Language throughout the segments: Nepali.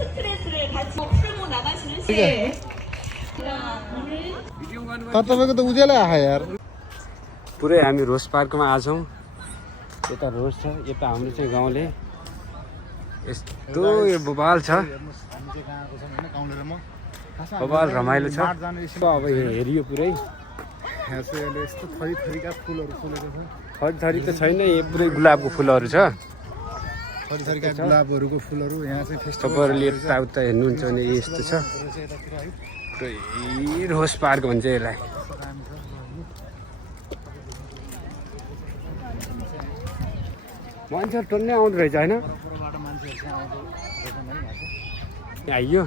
스트레스를 같이 풀고 나가시는 시에 तपाईँको त उज्यालै आयो यार। पुरै हामी रोज पार्कमा आछौँ। यता रोज छ, यता हाम्रो चाहिँ गाउँले यस्तो यो बबाल छ, बबाल रमाइलो छ। अब हेरियो पुरै यस्तो थरी थरीका फुलहरू फुलेको छ। थरी थरी त छैन, यो पुरै गुलाबको फुलहरू छ। थरी थरीका गुलाबहरूको फुलहरू यहाँ चाहिँ फेस्टिभल तपाईँहरूले यताउता हेर्नुहुन्छ भने यस्तो छ। पुरै रोज पार्क भन्छ यसलाई। मान्छेहरू टन्नै आउँदो रहेछ होइन? आइयो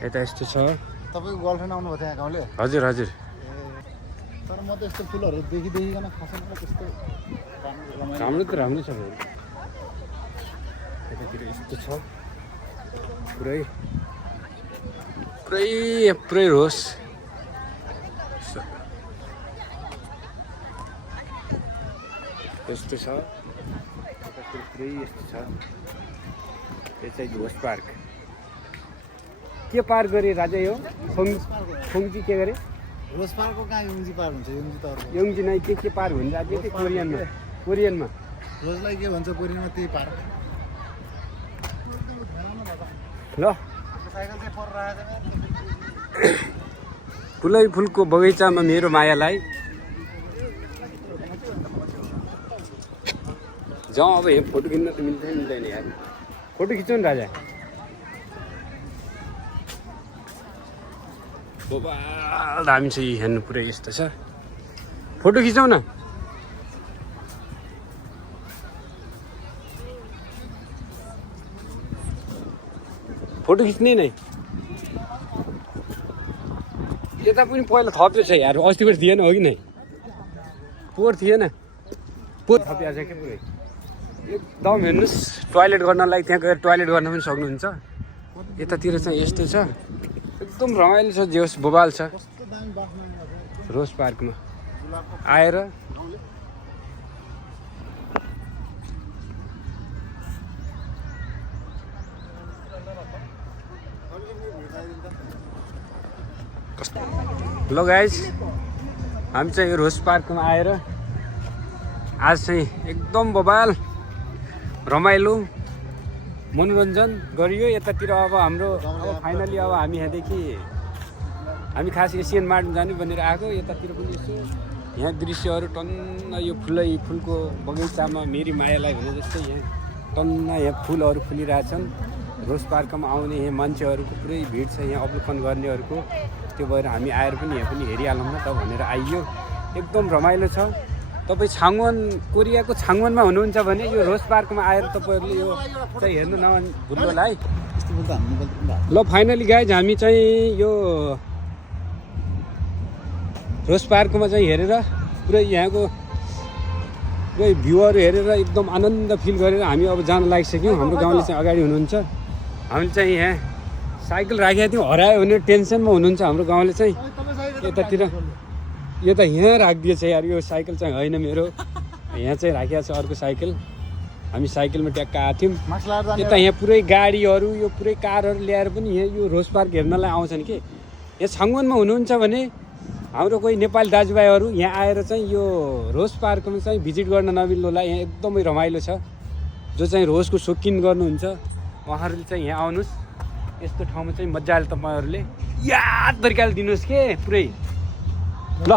यता यस्तो छ। तपाईँको गर्लफ्रेन्ड आउनुभयो त्यहाँ गाउँले? हजुर हजुर। तर म त यस्तो फुलहरू देखिकन खासै मलाई त्यस्तो राम्रो त राम्रो छ। यतातिर यस्तो छ पुरै पुरै पुरै रोज यस्तो छ। यतातिर पुरै यस्तो छ। यो चाहिँ रोज पार्क। के पार्क गरे राजा यो? खोङ्जी के गरे? रोज पार्कको कहाँ युङजी पार्क हुन्छ? युङजी त अर्को। युङजी नै के पार्क भन्छ? त्यो चाहिँ कोरियनमा। कोरियनमा रोजलाई के भन्छ कोरियनमा? त्यही पार्क। ल साइकल चाहिँ पर राखेको फुलै फुलको बगैँचामा मेरो मायालाई जाउँ। अब यहाँ फोटो खिच्न त मिल्छ मिल्दैन यार। फोटो खिचौँ नि राजा। बबाल दामी छ यी हेर्नु, पुरै यस्तो छ। फोटो खिचौँ न। फोटो खिच्ने नै यता पनि पहिला थप्यो छ यार। अस्तिबाट थिएन हो कि नै? पोहोर थिएन, पोहोर थपिएको छ क्या पुरै। एकदम हेर्नुहोस्, टोइलेट गर्नलाई त्यहाँ गएर टोइलेट गर्न पनि सक्नुहुन्छ। यतातिर चाहिँ यस्तो छ, एकदम रमाइलो छ। जे होस् बबाल छ रोज पार्कमा आएर। ल गाइज, हामी चाहिँ यो रोज पार्कमा आएर आज चाहिँ एकदम बबाल रमाइलो मनोरञ्जन गरियो। यतातिर अब हाम्रो अब फाइनली अब हामी यहाँदेखि हामी खास एसियन मार्ट जाने भनेर आएको। यतातिर पनि यसो यहाँ दृश्यहरू टन्न, यो फुलको बगैँचामा मेरी मायालाई भने जस्तै यहाँ टन्न यहाँ फुलहरू फुलिरहेछन्। रोज पार्कमा आउने यहाँ मान्छेहरूको पुरै भिड छ, यहाँ अवलोकन गर्नेहरूको। त्यो भएर हामी आएर पनि यहाँ पनि हेरिहालौँ न त भनेर आइयो। एकदम रमाइलो छ। तपाईँ छाङ्गवान, कोरियाको छाङ्गवानमा हुनुहुन्छ भने यो रोज पार्कमा आएर तपाईँहरूले यो चाहिँ हेर्नु नभुल्नु होला है। ल फाइनली गाइज, हामी चाहिँ यो रोज पार्कमा चाहिँ हेरेर पुरै यहाँको पुरै भ्यूहरू हेरेर एकदम आनन्द फिल गरेर हामी अब जान लागिसक्यौँ। हाम्रो गाउँले चाहिँ अगाडि हुनुहुन्छ। हामीले चाहिँ यहाँ साइकल राखेको थियौँ, हरायो भने टेन्सनमा हुनुहुन्छ हाम्रो गाउँले चाहिँ। यतातिर यो त यहाँ राखिदिएछ यार, यो साइकल चाहिँ होइन मेरो। यहाँ चाहिँ राखिएको छ अर्को साइकल। हामी साइकलमा ट्याक्क आएको थियौँ। यता यहाँ पुरै गाडीहरू, यो पुरै कारहरू ल्याएर पनि यहाँ यो रोज पार्क हेर्नलाई आउँछन् कि। यहाँ छाङ्गवानमा हुनुहुन्छ भने हाम्रो कोही नेपाली दाजुभाइहरू यहाँ आएर चाहिँ यो रोज पार्कमा चाहिँ भिजिट गर्न नमिल्नु होला। यहाँ एकदमै रमाइलो छ। जो चाहिँ रोजको सोकिन गर्नुहुन्छ उहाँहरूले चाहिँ यहाँ आउनुहोस्। यस्तो ठाउँमा चाहिँ मजाले तपाईँहरूले याद तरिकाले दिनुहोस् के पुरै। ल